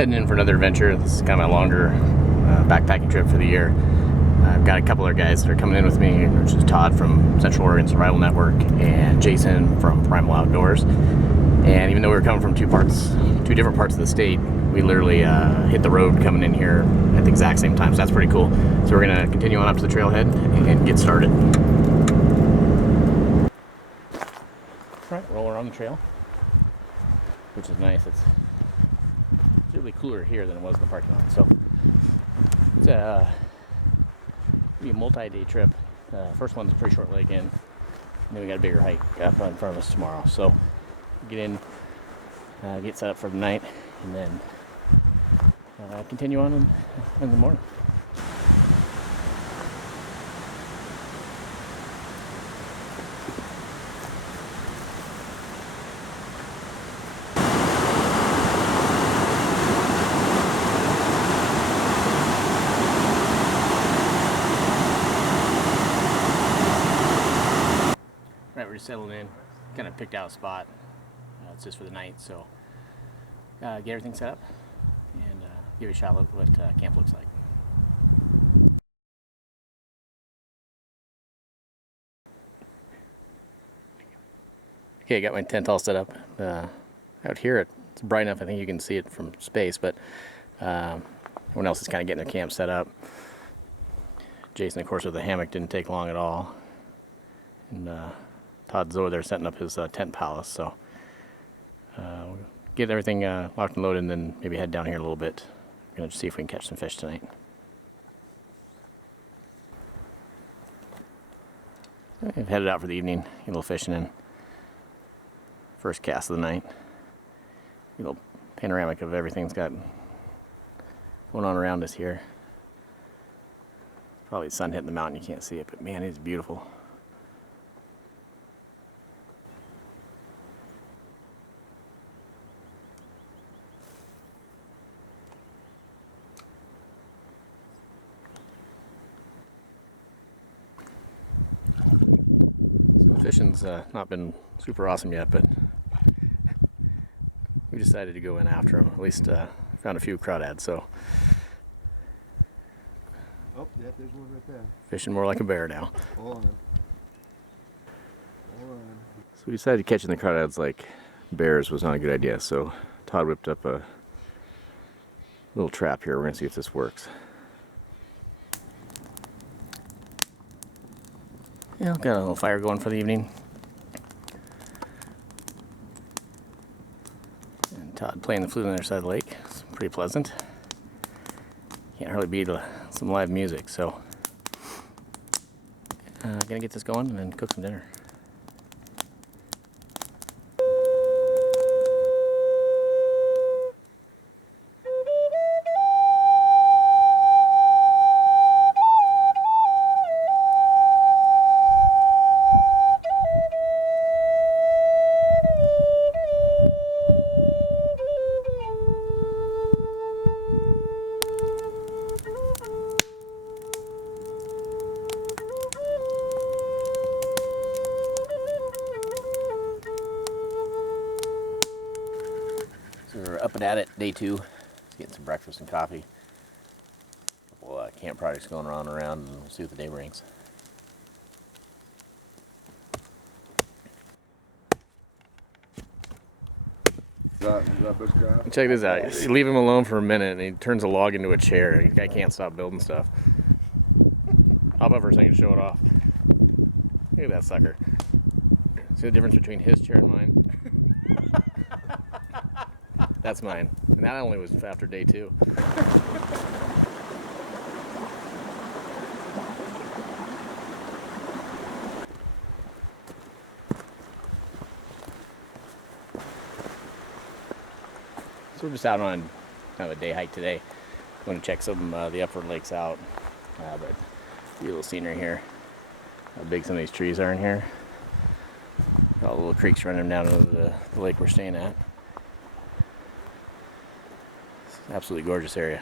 heading in for another adventure. This is kind of my longer backpacking trip for the year. I've got a couple other guys that are coming in with me, which is Todd from Central Oregon Survival Network and Jason from Primal Outdoors. And even though we were coming from two different parts of the state, we literally hit the road coming in here at the exact same time, so that's pretty cool. So we're going to continue on up to the trailhead and get started. Alright, rolling on the trail, which is nice. It's really cooler here than it was in the parking lot. So it's be a multi-day trip. First one's a pretty short leg in, and then we got a bigger hike up in front of us tomorrow. So get in, get set up for the night, and then continue on in the morning. Right, we're just settling in. Kind of picked out a spot. It's just for the night, so get everything set up and give it a shot at what camp looks like. Okay, I got my tent all set up. Out here, it's bright enough. I think you can see it from space, but everyone else is kind of getting their camp set up. Jason, of course, with the hammock didn't take long at all, and Todd's over there setting up his tent palace. So we'll get everything locked and loaded, and then maybe head down here a little bit. We're going to see if we can catch some fish tonight. I've headed out for the evening, get a little fishing in. First cast of the night. A little panoramic of everything that's got going on around us here. Probably the sun hitting the mountain, you can't see it, but man, it's beautiful. Fishing's not been super awesome yet, but we decided to go in after them. At least found a few crawdads, so. Oh, yeah, there's one right there. Fishing more like a bear now. Hold on. So we decided catching the crawdads like bears was not a good idea, so Todd whipped up a little trap here. We're going to see if this works. Yeah, got a little fire going for the evening. And Todd playing the flute on the other side of the lake. It's pretty pleasant. Can't hardly beat some live music, so gonna get this going and then cook some dinner. So we're up and at it, day 2. Just getting some breakfast and coffee. A couple camp projects going around, and we'll see what the day brings. Check this out. You leave him alone for a minute and he turns a log into a chair. The guy can't stop building stuff. Hop up for a second, show it off. Look at that sucker. See the difference between his chair and mine? That's mine. And that only was after day 2. So we're just out on kind of a day hike today. I'm going to check some of the upper lakes out. But beautiful scenery here. How big some of these trees are in here. Got little creeks running down into the lake we're staying at. Absolutely gorgeous area.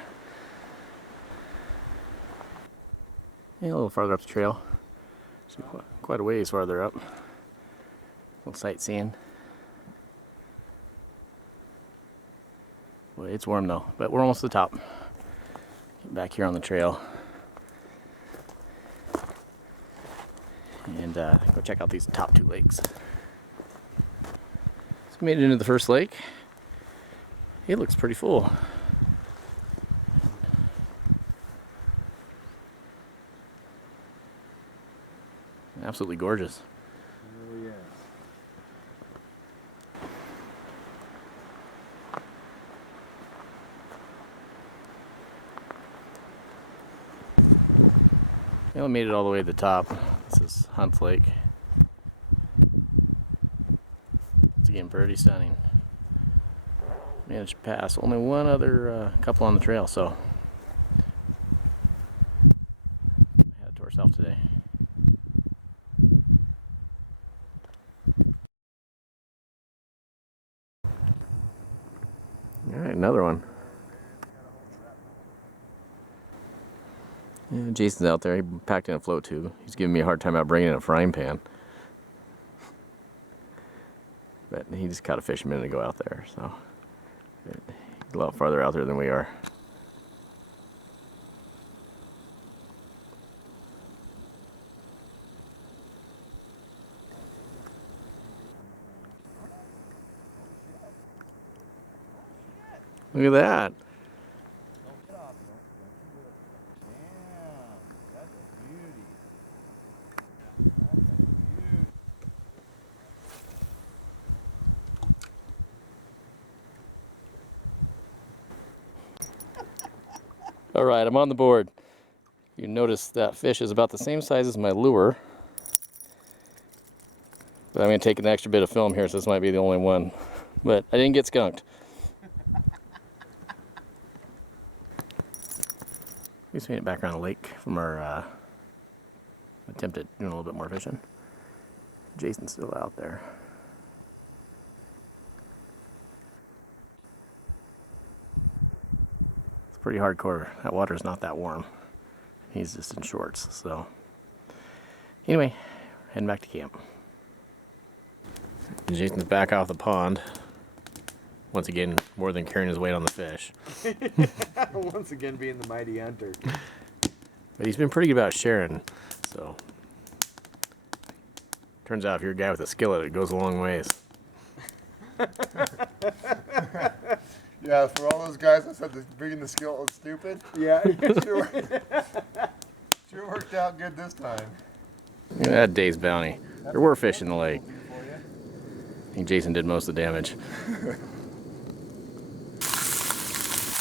Yeah, a little farther up the trail. So quite a ways farther up. A little sightseeing. Boy, it's warm though, but we're almost to the top. Get back here on the trail. And go check out these top 2 lakes. So we made it into the first lake. It looks pretty full. Absolutely gorgeous. Oh, yes. We only made it all the way to the top. This is Hunt's Lake. It's again pretty stunning. Managed to pass only one other couple on the trail, so we had it to ourselves today. All right, another one. Yeah, Jason's out there. He packed in a float tube. He's giving me a hard time about bringing in a frying pan. But he just caught a fish a minute ago out there, so he's a lot farther out there than we are. Look at that. All right, I'm on the board. You notice that fish is about the same size as my lure. But I'm going to take an extra bit of film here, so this might be the only one. But I didn't get skunked. We just made it back around the lake from our attempt at doing a little bit more fishing. Jason's still out there. It's pretty hardcore. That water's not that warm. He's just in shorts, so. Anyway, heading back to camp. Jason's back off the pond. Once again, more than carrying his weight on the fish. Once again, being the mighty hunter. But he's been pretty good about sharing, so. Turns out if you're a guy with a skillet, it goes a long ways. Yeah, for all those guys that said that bringing the skillet was stupid, Yeah, sure, sure worked out good this time. Look at that day's bounty. There were fish in the lake. I think Jason did most of the damage.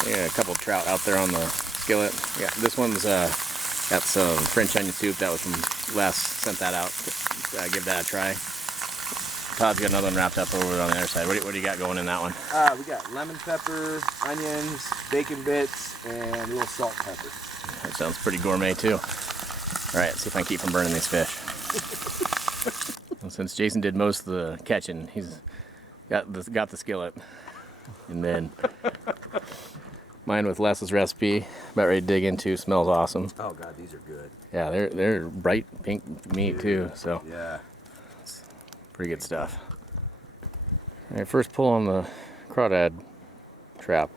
Yeah, a couple of trout out there on the skillet. Yeah, this one's got some French onion soup. That was from Les. Sent that out. Give that a try. Todd's got another one wrapped up over on the other side. What do you got going in that one? we got lemon pepper, onions, bacon bits, and a little salt and pepper. That sounds pretty gourmet too. All right, see if I can keep from burning these fish. Well, since Jason did most of the catching, he's got the skillet, and then mine with Les's recipe. About ready to dig into. Smells awesome. Oh god, these are good. Yeah, they're bright pink meat too. So Yeah. pretty good stuff. All right, first pull on the crawdad trap.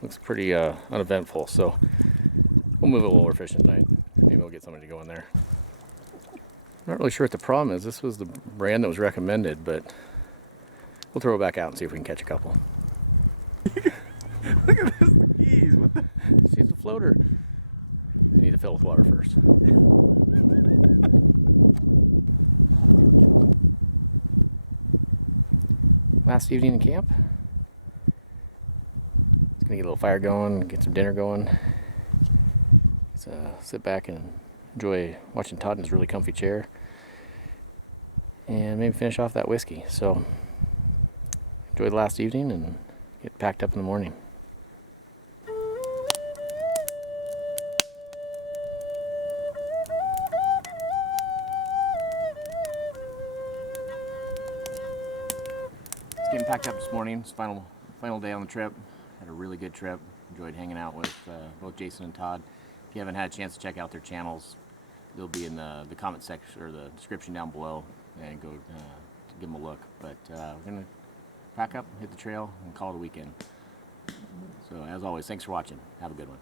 Looks pretty uneventful, so we'll move it while we're fishing tonight. Maybe we'll get somebody to go in there. I'm not really sure what the problem is. This was the brand that was recommended, but we'll throw it back out and see if we can catch a couple. Look at this, the keys. What the? She's a floater. You need to fill with water first. Last evening in camp. It's gonna get a little fire going, get some dinner going. So sit back and enjoy watching Todd in his really comfy chair, and maybe finish off that whiskey. So enjoy the last evening and get packed up in the morning. Getting packed up this morning. It's final day on the trip. Had a really good trip. Enjoyed hanging out with both Jason and Todd. If you haven't had a chance to check out their channels, they'll be in the comment section or the description down below, and go give them a look. But we're gonna pack up, hit the trail, and call it a weekend. So as always, thanks for watching. Have a good one.